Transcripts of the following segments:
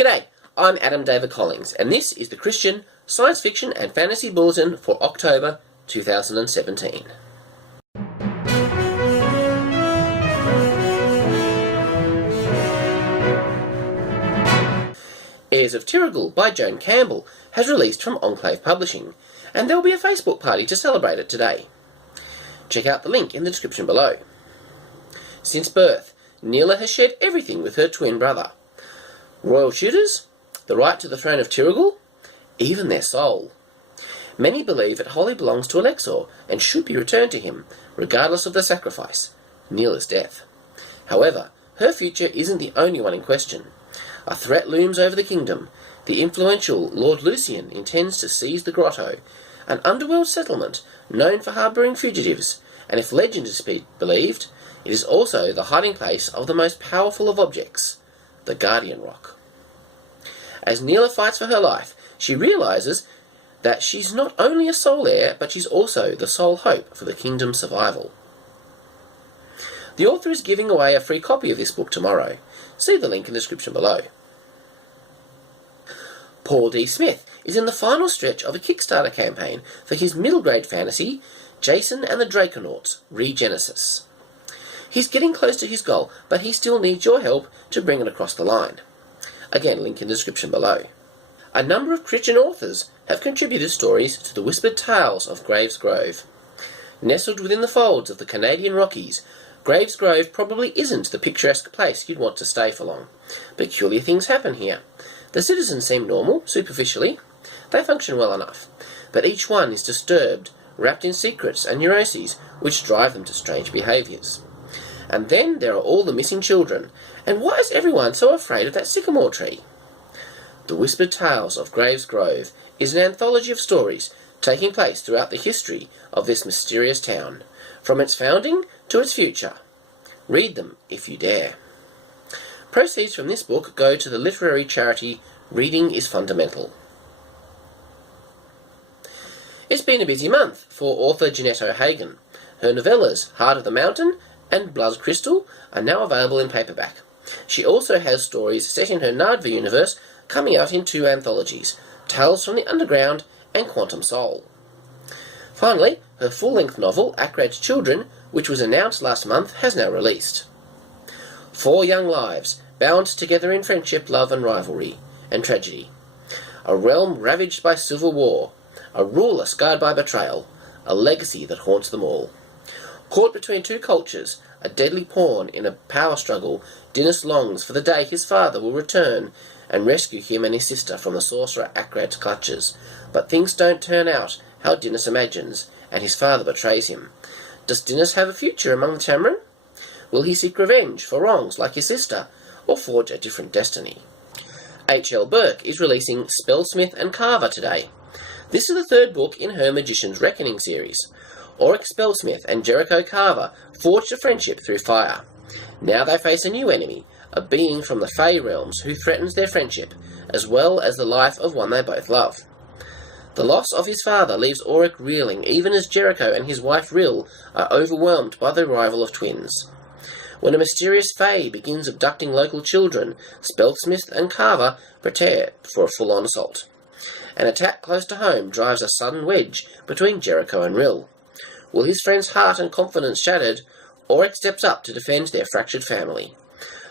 G'day, I'm Adam David Collins, and this is the Christian Science Fiction and Fantasy Bulletin for October 2017. Heirs of Tirragyl by Joan Campbell has released from Enclave Publishing, and there will be a Facebook party to celebrate it today. Check out the link in the description below. Since birth, Neela has shared everything with her twin brother. Royal shooters, the right to the throne of Tirragyl, even their soul. Many believe it wholly belongs to Alexor and should be returned to him, regardless of the sacrifice, Neela's death. However, her future isn't the only one in question. A threat looms over the kingdom. The influential Lord Lucian intends to seize the grotto, an underworld settlement known for harbouring fugitives, and if legend is believed, it is also the hiding place of the most powerful of objects, the Guardian Rock. As Neela fights for her life, she realises that she's not only a sole heir, but she's also the sole hope for the kingdom's survival. The author is giving away a free copy of this book tomorrow. See the link in the description below. Paul D. Smith is in the final stretch of a Kickstarter campaign for his middle grade fantasy, Jason and the Draconaughts, Regenesis. He's getting close to his goal, but he still needs your help to bring it across the line. Again, link in the description below. A number of Christian authors have contributed stories to the whispered tales of Graves Grove. Nestled within the folds of the Canadian Rockies, Graves Grove probably isn't the picturesque place you'd want to stay for long. Peculiar things happen here. The citizens seem normal, superficially. They function well enough. But each one is disturbed, wrapped in secrets and neuroses which drive them to strange behaviours. And then there are all the missing children. And why is everyone so afraid of that sycamore tree? The Whispered Tales of Graves Grove is an anthology of stories taking place throughout the history of this mysterious town, from its founding to its future. Read them if you dare. Proceeds from this book go to the literary charity Reading is Fundamental. It's been a busy month for author Jeanette. Her novellas Heart of the Mountain and Blood Crystal are now available in paperback. She also has stories set in her Nardva universe coming out in 2 anthologies, Tales from the Underground and Quantum Soul. Finally, her full-length novel, Akrad's Children, which was announced last month, has now released. 4 young lives, bound together in friendship, love and rivalry, and tragedy. A realm ravaged by civil war, a ruler scarred by betrayal, a legacy that haunts them all. Caught between 2 cultures, a deadly pawn in a power struggle, Dinas longs for the day his father will return and rescue him and his sister from the sorcerer Akrad's clutches. But things don't turn out how Dinas imagines, and his father betrays him. Does Dinas have a future among the Tamarin? Will he seek revenge for wrongs like his sister, or forge a different destiny? H.L. Burke is releasing Spellsmith and Carver today. This is the 3rd book in her Magician's Reckoning series. Auric Spellsmith and Jericho Carver forged a friendship through fire. Now they face a new enemy, a being from the Fey realms who threatens their friendship, as well as the life of one they both love. The loss of his father leaves Auric reeling, even as Jericho and his wife Rill are overwhelmed by the arrival of twins. When a mysterious Fey begins abducting local children, Spellsmith and Carver prepare for a full-on assault. An attack close to home drives a sudden wedge between Jericho and Rill. Will his friend's heart and confidence shattered, Auric steps up to defend their fractured family.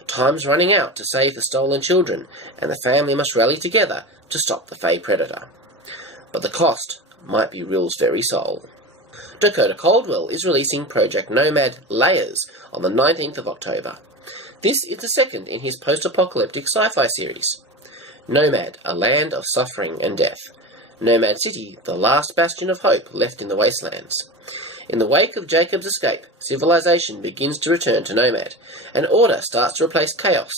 Time's running out to save the stolen children, and the family must rally together to stop the Fey predator. But the cost might be Rill's very soul. Dakota Caldwell is releasing Project Nomad Layers on the 19th of October. This is the 2nd in his post-apocalyptic sci-fi series. Nomad, a land of suffering and death. Nomad City, the last bastion of hope left in the wastelands. In the wake of Jacob's escape, civilization begins to return to Nomad, and order starts to replace chaos.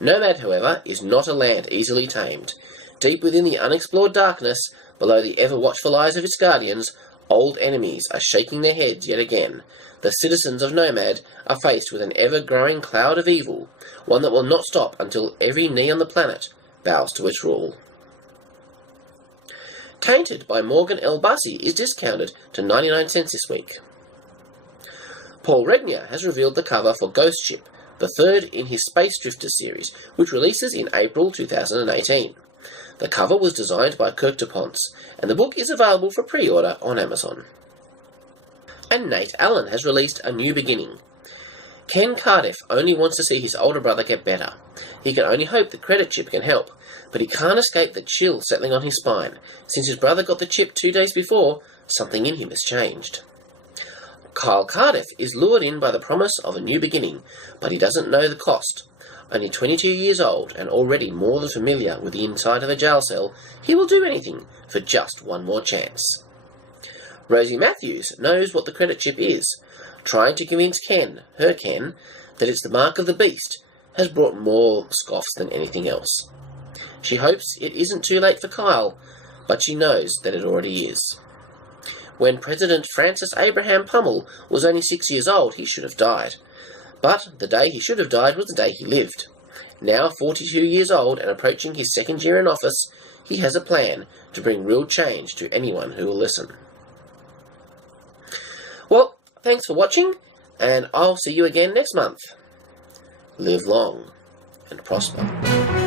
Nomad, however, is not a land easily tamed. Deep within the unexplored darkness, below the ever-watchful eyes of its guardians, old enemies are shaking their heads yet again. The citizens of Nomad are faced with an ever-growing cloud of evil, one that will not stop until every knee on the planet bows to its rule. Tainted by Morgan L. Busse is discounted to 99 cents this week. Paul Regnier has revealed the cover for Ghost Ship the third in his Space Drifter series, which releases in April 2018. The cover was designed by Kirk DuPonce, and the book is available for pre-order on Amazon. And Nate Allen has released A New Beginning. Ken Cardiff only wants to see his older brother get better. He can only hope the credit chip can help, but he can't escape the chill settling on his spine. Since his brother got the chip 2 days before, something in him has changed. Kyle Cardiff is lured in by the promise of a new beginning, but he doesn't know the cost. Only 22 years old and already more than familiar with the inside of a jail cell, he will do anything for just one more chance. Rosie Matthews knows what the credit chip is. Trying to convince her Ken, that it's the mark of the beast, has brought more scoffs than anything else. She hopes it isn't too late for Kyle, but she knows that it already is. When President Francis Abraham Pummel was only 6 years old, he should have died. But the day he should have died was the day he lived. Now 42 years old and approaching his second year in office, he has a plan to bring real change to anyone who will listen. Well, thanks for watching, and I'll see you again next month. Live long and prosper.